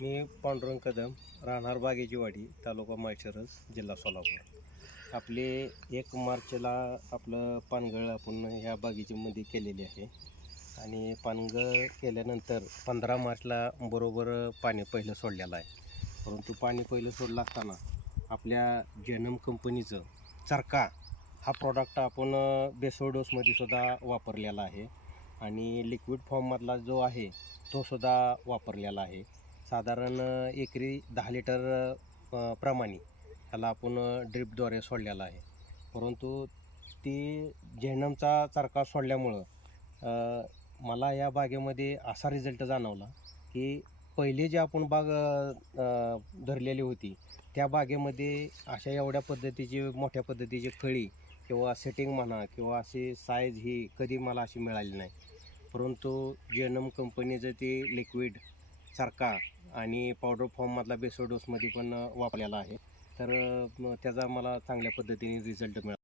मी पांडुरंग कदम, राहणार बागेची वाडी, तालुका माळशिरस, जिल्हा सोलापूर. आपले 1 मार्चला आपलं पानगळ आपण ह्या बागेच्यामध्ये केलेली आहे आणि पानगळ केल्यानंतर 15 मार्चला बरोबर पाणी पहिलं सोडलेलं आहे. परंतु पाणी पहिलं सोडलं असताना आपल्या जेनम कंपनीचं चरका हा प्रॉडक्ट आपण बेसोड डोसमध्ये सुद्धा वापरलेला आहे आणि लिक्विड फॉर्ममधला जो आहे तो सुद्धा वापरलेला आहे. साधारण एकरी 10 लिटर प्रमाणे ह्याला आपण ड्रिपद्वारे सोडलेला आहे. परंतु ती जेनमचा चरका सोडल्यामुळं मला या बागेमध्ये असा रिझल्ट जाणवला की पहिले जे आपण बाग धरलेली होती त्या बागेमध्ये अशा एवढ्या पद्धतीची मोठ्या पद्धतीची फळी किंवा सेटिंग म्हणा किंवा अशी साईज ही कधी मला अशी मिळाली नाही. परंतु जेनम कंपनीचं ते लिक्विड चरका आणि पावडर फॉर्ममधला बेसोड डोसमध्ये पण वापरलेला आहे. तर त्याचा मला चांगल्या पद्धतीने रिझल्ट मिळाला.